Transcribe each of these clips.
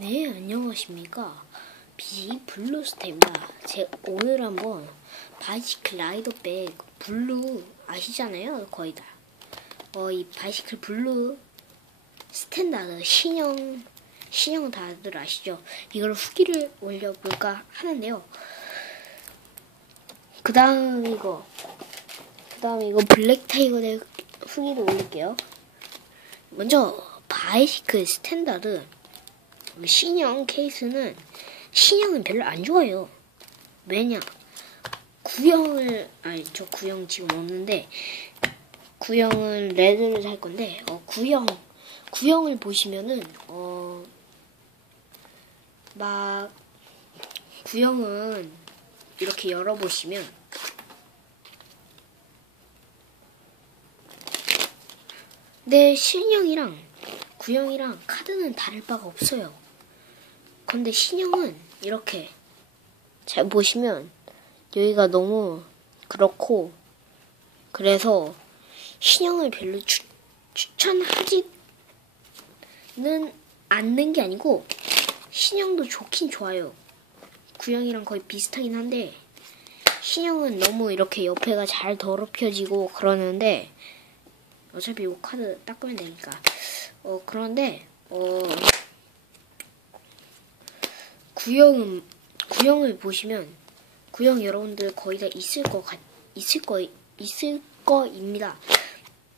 네, 안녕하십니까. 비 블루스타입니다. 제 오늘 한번 바이시클 라이더백 블루 아시잖아요? 거의 다. 어, 이 바이시클 블루 스탠다드 신형 신형 다들 아시죠? 이걸 후기를 올려볼까 하는데요. 그 다음 이거 그 다음 이거 블랙 타이거의 후기도 올릴게요. 먼저 바이시클 스탠다드 신형 케이스는 신형은 별로 안 좋아요. 왜냐? 구형을 아니 저 구형 지금 없는데 구형은 레드를 살 건데 어, 구형 구형을 보시면은 어 막 구형은 이렇게 열어보시면 내 신형이랑 구형이랑 카드는 다를 바가 없어요. 근데 신형은 이렇게 잘 보시면 여기가 너무 그렇고 그래서 신형을 별로 추, 추천하지는 않는 게 아니고 신형도 좋긴 좋아요. 구형이랑 거의 비슷하긴 한데 신형은 너무 이렇게 옆에가 잘 더럽혀지고 그러는데 어차피 이 카드 닦으면 되니까 어 그런데 어 구형은 구형을 보시면 구형 여러분들 거의 다 있을 거 같, 있을 거 있을 거입니다.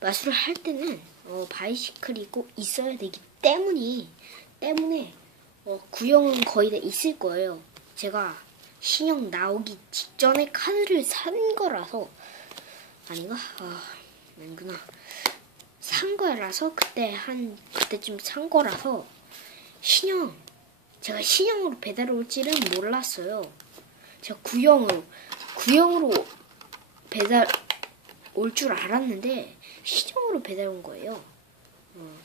마술을 할 때는 어, 바이시클이 꼭 있어야 되기 때문이 때문에 어, 구형은 거의 다 있을 거예요. 제가 신형 나오기 직전에 카드를 산 거라서 아닌가? 아, 아니구나. 산 거라서 그때 한 그때쯤 산 거라서 신형 제가 신형으로 배달 올지는 몰랐어요. 제가 구형으로 구형으로 배달 올 줄 알았는데 신형으로 배달 온 거예요. 어.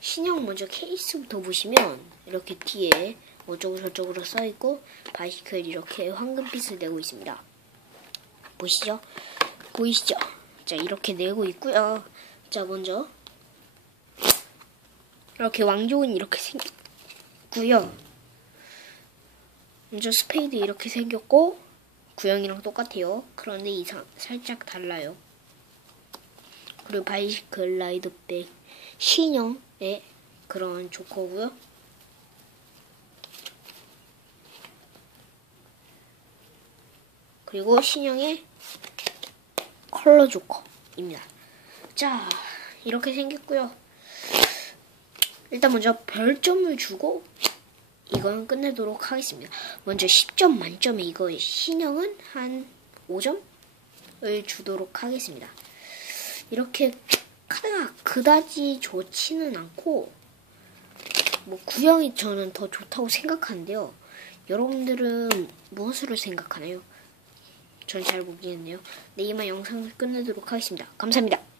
신형 먼저 케이스부터 보시면 이렇게 뒤에 어쩌고 저쩌고로 써 있고 바이시클 이렇게 황금빛을 내고 있습니다. 보시죠? 보이시죠? 자 이렇게 내고 있고요. 자 먼저 이렇게 왕족은 이렇게 생겼고요. 먼저 스페이드 이렇게 생겼고 구형이랑 똑같아요. 그런데 이상 살짝 달라요. 그리고 바이시클 라이드백 신형의 그런 조커고요. 그리고 신형의 컬러 조커입니다. 자, 이렇게 생겼고요. 일단 먼저 별점을 주고 이건 끝내도록 하겠습니다. 먼저 10점 만점에 이거 신형은 한 5점을 주도록 하겠습니다. 이렇게 카드가 그다지 좋지는 않고 뭐 구형이 저는 더 좋다고 생각하는데요. 여러분들은 무엇으로 생각하나요? 전 잘 모르겠네요. 네, 이만 영상을 끝내도록 하겠습니다. 감사합니다.